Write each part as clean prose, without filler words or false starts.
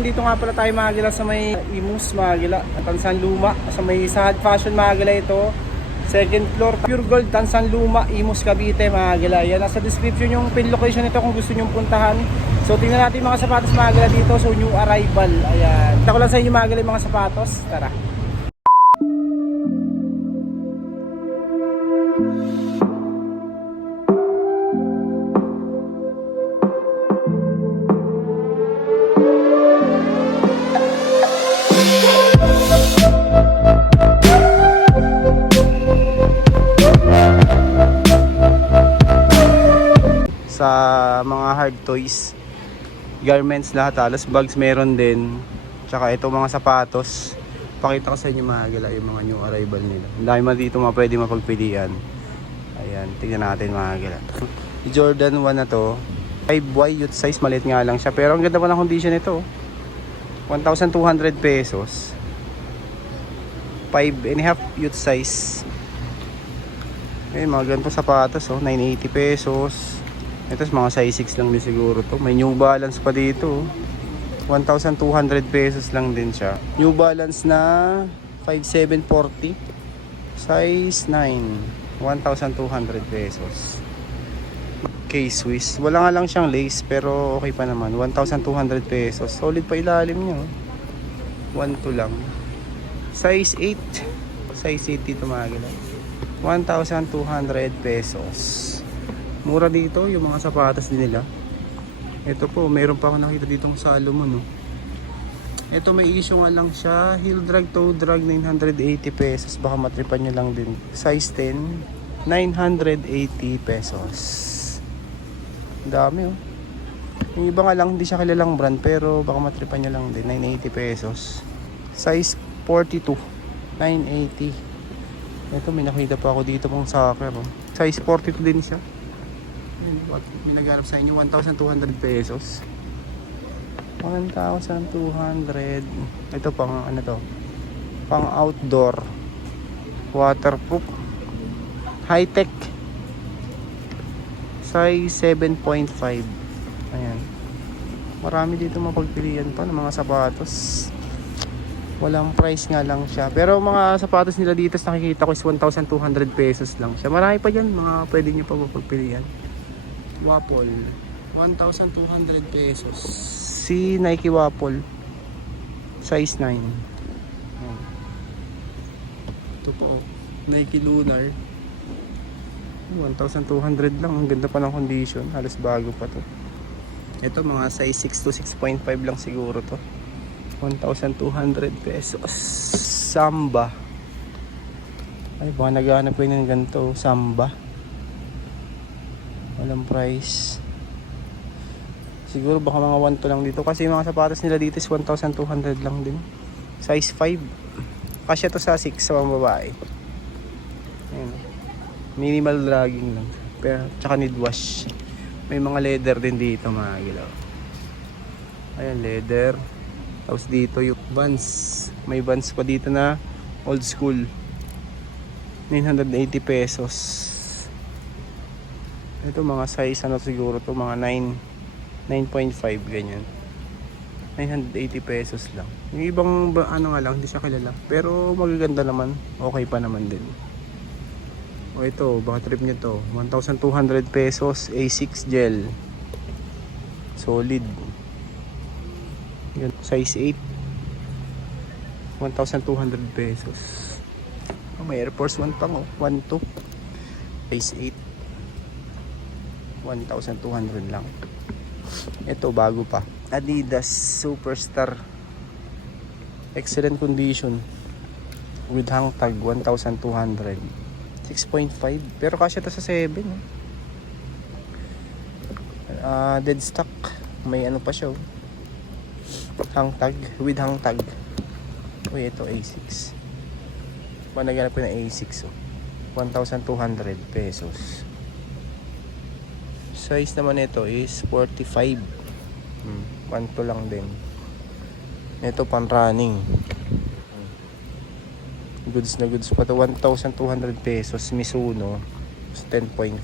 Dito nga pala tayo mga gila sa may Imus mga gila, Tansan Luma, sa may Sahad Fashion mga gila ito. Second floor, Pure Gold, Tansan Luma, Imus, Cavite mga gila. Yan, nasa description yung pin location nito kung gusto nyong puntahan. So tingnan natin mga sapatos mga gila dito. So new arrival, ayan. Kita ko lang sa inyo mga gila yung mga sapatos. Tara. Sa mga hard toys, garments lahat, halos bags meron din. Tsaka ito mga sapatos. Pakita ko sa inyo mga gila yung mga new arrival nila. Ang dami man dito mga pwede mapagpilian. Ayan, tingnan natin mga gila. Jordan 1 na to, 5Y youth size, maliit nga lang siya. Pero ang ganda pa ng condition nito. 1,200 pesos. 5.5 youth size. Ayun, mga ganito sapatos, 980 pesos. Ito mga size 6 lang din siguro to. May New Balance pa dito. 1,200 pesos lang din siya. New Balance na 5,740. Size 9. 1,200 pesos. K-Swiss. Wala nga lang siyang lace pero okay pa naman. 1,200 pesos. Solid pa ilalim niya. 1,2 lang. Size 8. Size 8 dito mga gila. 1,200 pesos. Mura dito yung mga sapatos din nila. Ito po, meron pa ako nakita ditong Salomon, no. Ito may issue nga lang siya, heel drag, toe drag, 980 pesos. Baka matripan nyo lang din. Size 10, 980 pesos. Dami, oh. Yung iba nga lang, hindi siya kilalang brand, pero baka matripan nyo lang din. 980 pesos. Size 42, 980. Ito may nakita pa ako dito pang soccer, oh. Size 42 din siya. May naghanap sa inyo, 1,200 pesos. 1,200. Ito pang ano to, pang outdoor, waterproof, high tech, size 7.5. Ayan, marami dito mapagpilian pa ng mga sapatos. Walang price nga lang siya, pero mga sapatos nila dito nakikita ko is 1,200 pesos lang siya. Marami pa dyan mga pwede nyo pa mapagpilian. Waffle, 1,200 pesos. Si Nike Waffle, size 9. Ito po, Nike Lunar, 1,200 lang. Ang ganda pa ng condition, halos bago pa to. Ito mga size 6 to 6.5 lang siguro to. 1,200 pesos. Samba. Ay, baka naghahanap ko yun ng ganito, Samba. Walang price. Siguro baka mga 1 to lang dito. Kasi yung mga sapatos nila dito is 1,200 lang din. Size 5. Kasya to sa 6 sa mga babae. Ayan. Minimal dragging lang. Pero, tsaka need wash. May mga leather din dito mga gilaw. Ayan, leather. Tapos dito yung Vans. May Vans pa dito na old school. 980 pesos. Ito mga size ano siguro to, mga 9.5 ganyan. 980 pesos lang. Yung ibang ano nga lang, hindi siya kilala. Pero magaganda naman. Okay pa naman din. O ito, baka trip nyo to. 1,200 pesos. A6 gel. Solid. Yun, size 8. 1,200 pesos. Oh, may Air Force 1 pang, 1,2. Size 8. 1,200 lang. Ito bago pa, Adidas Superstar, excellent condition with hang tag, 1,200. 6.5 pero kasya to sa 7. Dead stock, may ano pa siya, hang tag, with hang tag. Uy, ito A6, managanap ko na A6, 1,200 pesos. Size naman ito is 45. 1 to lang din. Ito pan running. Goods na goods pa to. 1,200 pesos. Mizuno 10.5.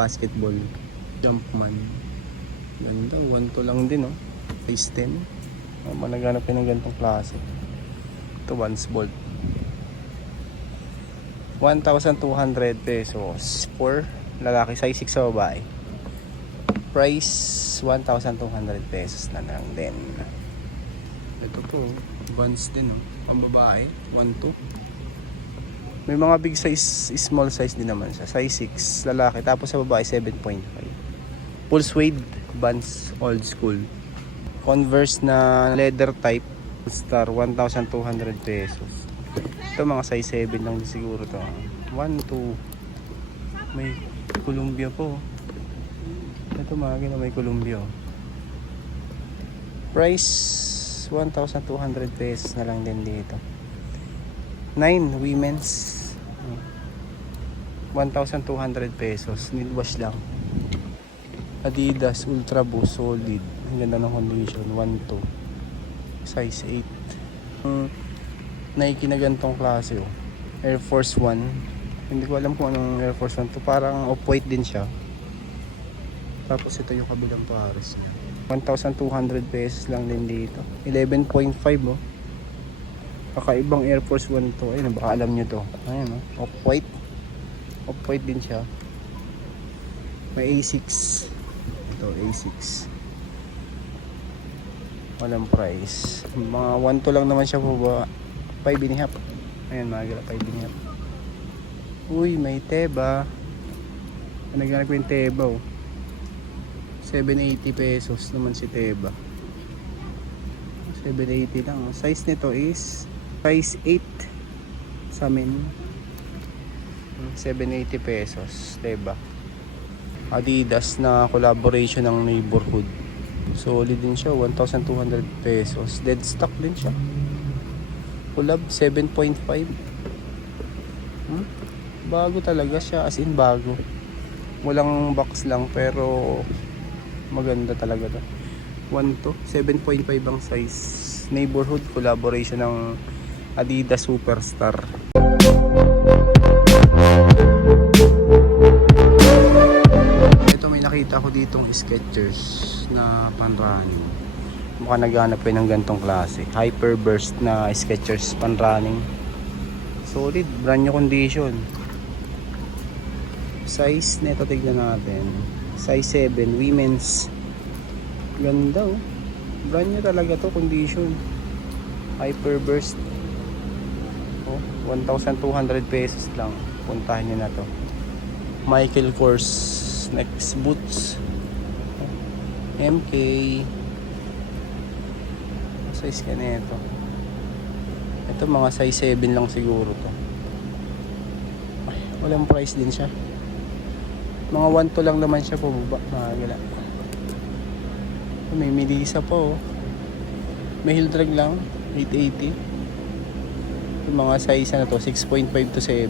basketball. Jumpman. Ganda, 1 to lang din oh. Size 10. Naghanap ng ganitong klase. Ito Vans Bolt. 1,200 pesos for lalaki, size 6 sa babae. Price 1,200 pesos na lang din. Ito po, Vans din oh. Ang babae, 1,200. May mga big size, small size din naman siya. Size 6 lalaki, tapos sa babae 7.5. Full suede Vans, old school. Converse na leather type, Star, 1,200 pesos. Ito mga size 7 lang siguro to. 1, 2. May Columbia po. Ito mga gina, may Columbia. Price 1,200 pesos na lang din dito. 9 women's 1,200 pesos. Need wash lang. Adidas Ultra Boost solid. Ang ganda ng condition. 1, 2. Size 8. Nike na ganitong klase oh. Air Force 1. Hindi ko alam kung anong Air Force 1 to. Parang off-white din siya. Tapos ito yung kabilang pares niya. 1,200 pesos lang din dito. 11.5 oh. Kakaibang Air Force 1 to. Ayun, baka alam nyo to. Ayun oh. Off-white. Off-white din siya. May A6. Ito A6. Walang price. Mga 1 to lang naman siya po ba. 5.5. Ayan mga gala, 5.5. Uy, may Teba. Naghanap ko yung Teba oh. 780 pesos naman si Teba. 780 lang oh. Size nito is size 8 sa amin. 780 pesos Teba. Adidas na collaboration ng Neighborhood. Solid din siya, 1,200 pesos. Dead stock din siya. Collab 7.5. Bago talaga siya, as in bago. Walang box lang pero maganda talaga to. 1 to 7.5 ang size. Neighborhood collaboration ng Adidas Superstar. Ito may nakita ko ditong Skechers na pan-running. Mukhang naghanap kayo ng gantong klase. Hyperburst na Skechers pan-running. Solid, brand new condition. Size nito tignan natin. Size 7, women's. Ganda oh. Brand new talaga to, condition. Hyperburst. Oh, 1,200 pesos lang. Puntahan nyo na to. Michael Kors next boots. MK. Size ka na ito. Ito mga size 7 lang siguro to. Ay, walang price din siya. Mga 1 to lang naman siya po baba. Mahagala. May Melissa po oh. May heel drag lang 880. Yung mga size na to 6.5 to 7.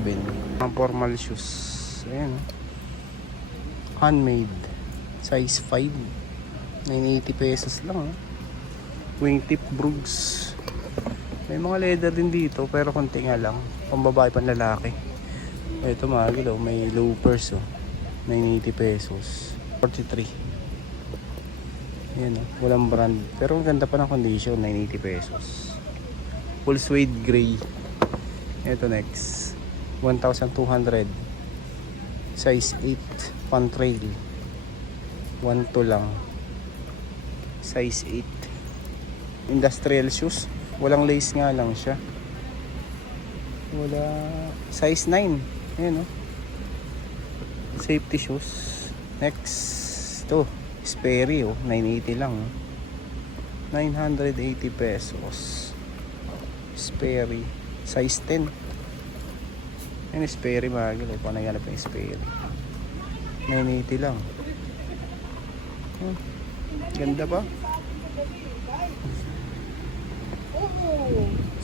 Mga formal shoes. Ayan. Handmade. Size 5. 980 pesos lang oh. Wingtip Brooks. May mga leather din dito pero konti nga lang. Pambabae pan lalaki. Ito mga gilo, may loafers oh. 980 pesos. 43. Ayan oh, walang brand. Pero ang ganda pa ng condition, 980 pesos. Full suede gray. Ito next. 1,200. Size 8. Pan trail. 1 to lang. Size 8. Industrial shoes. Walang lace nga lang siya. Wala. Size 9. Ayan o. Safety shoes. Next. Ito. Sperry o. 980 lang. 980 pesos. Sperry. Size 10. Ayan Sperry magil. Paano naghanap yung Sperry. 980 lang. Ganda pa.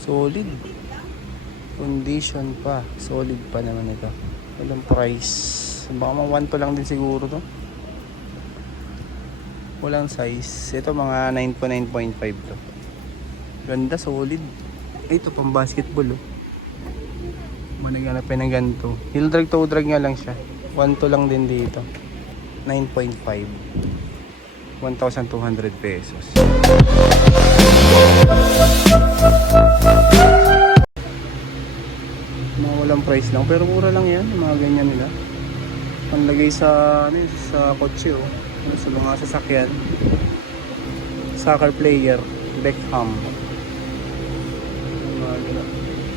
Solid. Condition pa. Solid pa naman ito. Walang price. Baka mga 1 to lang din siguro to. Walang size. Ito mga 9.5 to. Ganda, solid. Ito pang basketball oh. Managhanap ng ganito. Heel drag to drag nga lang siya. 1 to lang din dito. 9.5. 1,200 pesos. Mga walang price lang, pero mura lang yan, yung mga ganyan nila. Panlagay sa ano, sa kotse oh. Ano, sa mga sasakyan. Soccer player, Beckham. Mga ganyan.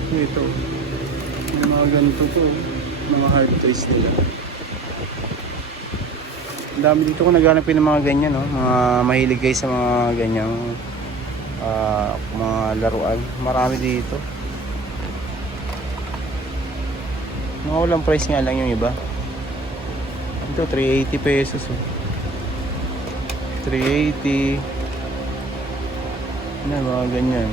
Ito. May mga ganito to, mga hard toys nila. Ang dami dito kung naghanapin ng mga ganyan, no? Mga mahilig kayo sa mga ganyang mga laruan. Marami dito. Mga walang price nga lang yung iba. Ito 380 pesos oh. 380. Yan, mga ganyan.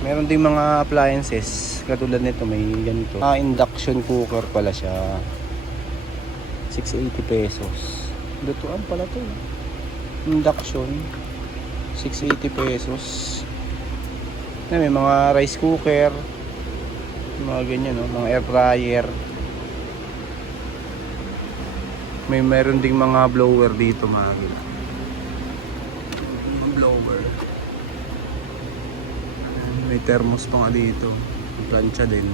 Meron ding mga appliances katulad nito, may ganito. Induction cooker pala siya. 680 pesos. Lutuan pala to. Induction 680 pesos. May mga rice cooker, mga ganyan, no? Mga air fryer. Meron ding mga blower dito, mga ganyan. Blower. May thermos pa nga dito. May plancha din.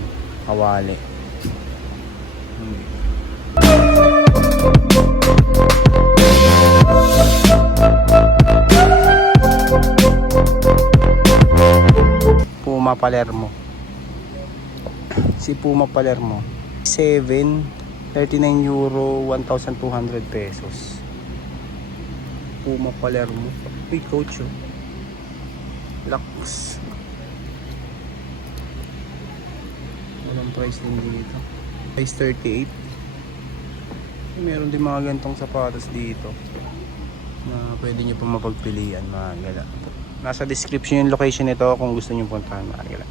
Kawali. Puma Palermo. Si Puma Palermo. 39 euro, 1,200 pesos. Puma Palermo. Uy, coach oh. Lux. Walang price din dito. Price 38. Meron din mga gantong sapatos dito na pwede nyo pa mapagpilian, mga gala. Nasa description yung location nito kung gusto nyo puntahan, mga gala.